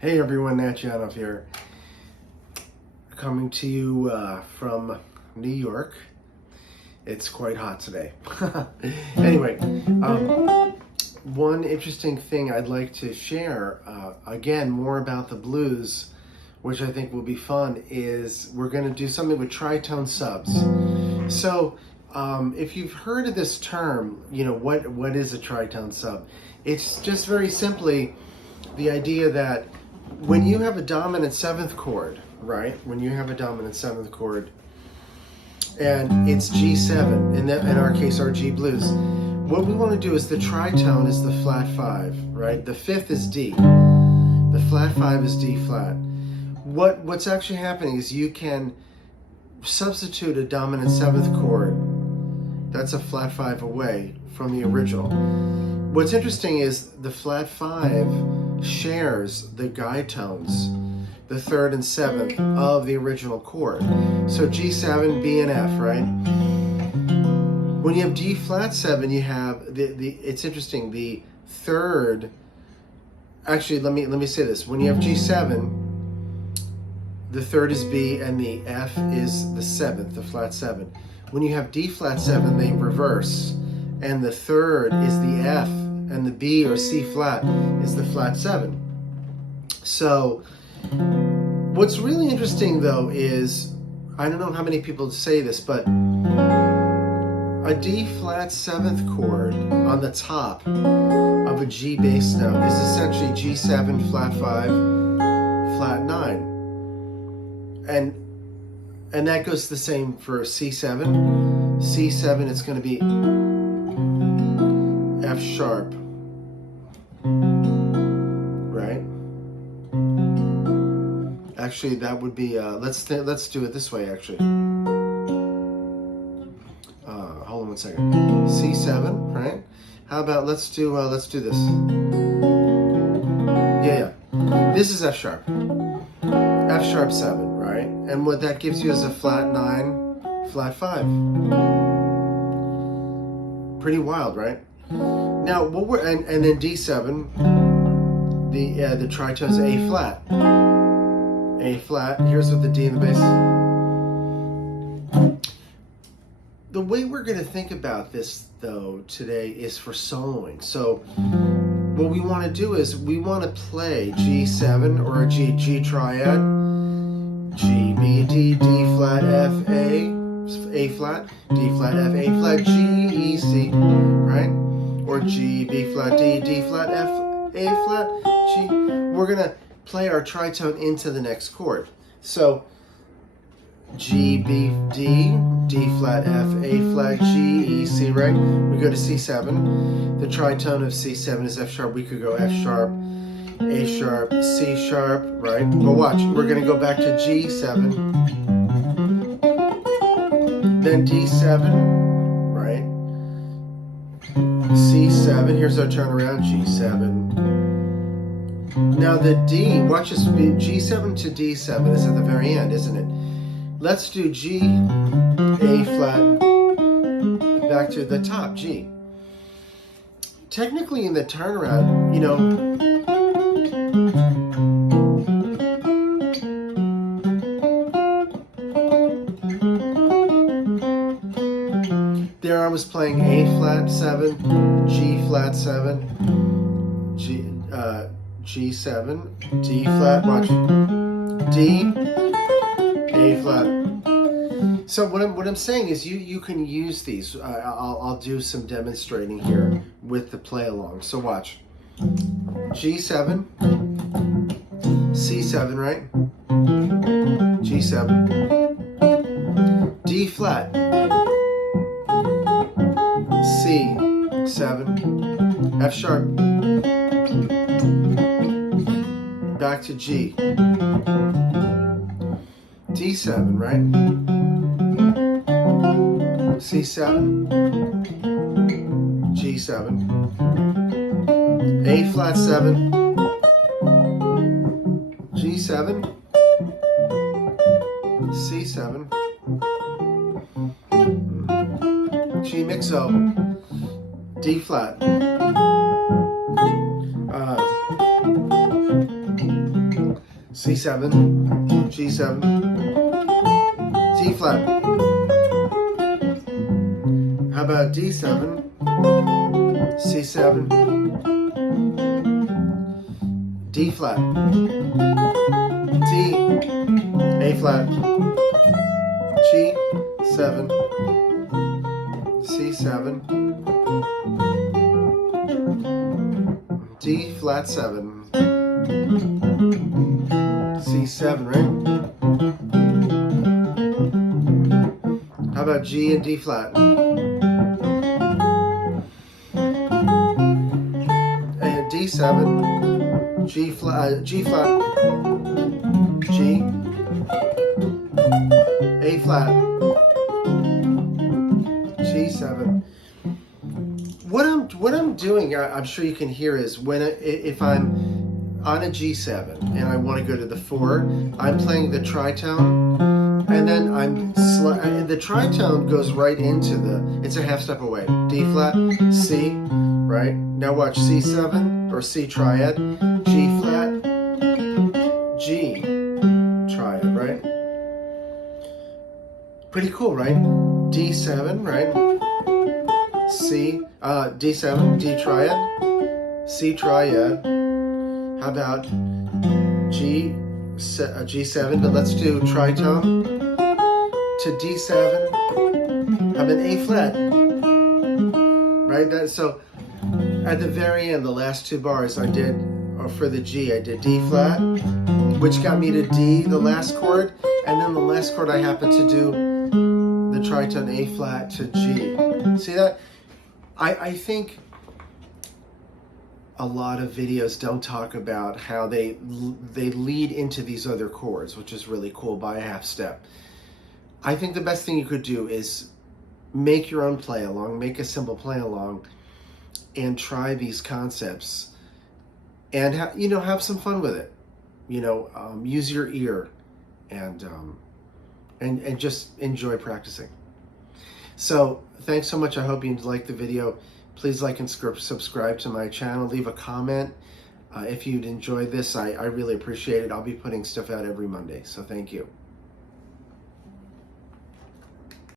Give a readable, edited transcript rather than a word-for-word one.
Hey everyone, Nat Janoff here, coming to you from New York. It's quite hot today. Anyway, one interesting thing I'd like to share, again, more about the blues, which I think will be fun, is we're going to do something with tritone subs. So, if you've heard of this term, you know, what is a tritone sub? It's just very simply the idea that when you have a dominant seventh chord, right? When you have a dominant seventh chord, and it's G7, in our case, our G blues, what we want to do is the tritone is the flat 5, right? The fifth is D. The flat 5 is D flat. What's actually happening is you can substitute a dominant seventh chord that's a flat 5 away from the original. What's interesting is the flat 5 shares the guide tones, the third and seventh of the original chord. So G7, B, and F, right? When you have D flat 7, you have it's interesting, the third, actually let me say this. When you have G7, the third is B and the F is the seventh, the flat 7. When you have D flat 7, they reverse, and the third is the F, and the B or C flat is the flat 7. So what's really interesting though is, I don't know how many people say this, but a D flat 7th chord on the top of a G bass note is essentially G7 flat 5 flat 9. And that goes the same for C7. C7, it's going to be F sharp, right? Actually, that would be let's do it this way. Actually, hold on one second. C7, right? How about let's do this. Yeah. This is F sharp. F sharp 7, right? And what that gives you is a flat 9, flat 5. Pretty wild, right? Now, what we're and then D7, the tritone is A flat. A flat. Here's with the D in the bass. The way we're going to think about this, though, today is for soloing. So, what we want to do is we want to play G7 or a G triad, G, B, D, D flat, F, A flat, D flat, F, A flat, G, E, C, right? Or G, B flat, D, D flat, F, A flat, G. We're going to play our tritone into the next chord. So G, B, D, D flat, F, A flat, G, E, C, right? We go to C7. The tritone of C7 is F sharp. We could go F sharp, A sharp, C sharp, right? But watch, we're going to go back to G7, then D7, right? C7, here's our turnaround, G7. Now the D, watch this, G7 to D7 is at the very end, isn't it? Let's do G, A flat, back to the top, G. Technically in the turnaround, you know, there I was playing A flat 7, G flat 7, G7, D flat, watch, D, A flat. So what I'm saying is you can use these. I'll do some demonstrating here with the play along. So watch, G7, C7, right? G7, D flat, C7, F sharp, back to G, D7, right? C7, G7, A flat 7, G7, C7, G mixo, D flat, C7, G7, D flat. How about D7, C7, D flat, D, A flat, G7, C7, D flat 7, C7, right? How about G and D flat? And D7, G flat, G flat, G, A flat, G7. What I'm doing, I'm sure you can hear, is if I'm on a G7 and I want to go to the 4, I'm playing the tritone, and then the tritone goes right into it's a half step away. D flat, C, right? Now watch C7 or C triad, G flat, G triad, right? Pretty cool, right? D7, right? C, D7, D triad, C triad. How about G7, but let's do tritone to D7. How about A flat, right? So at the very end, the last 2 bars I did, or for the G, I did D flat, which got me to D, the last chord, and then the last chord I happened to do the tritone A flat to G. See that? I think a lot of videos don't talk about how they lead into these other chords, which is really cool, by a half step. I think the best thing you could do is make your own play along, make a simple play along, and try these concepts, and have some fun with it. Use your ear, and just enjoy practicing. So thanks so much. I hope you liked the video. Please like and subscribe to my channel. Leave a comment if you'd enjoyed this. I really appreciate it. I'll be putting stuff out every Monday, so thank you.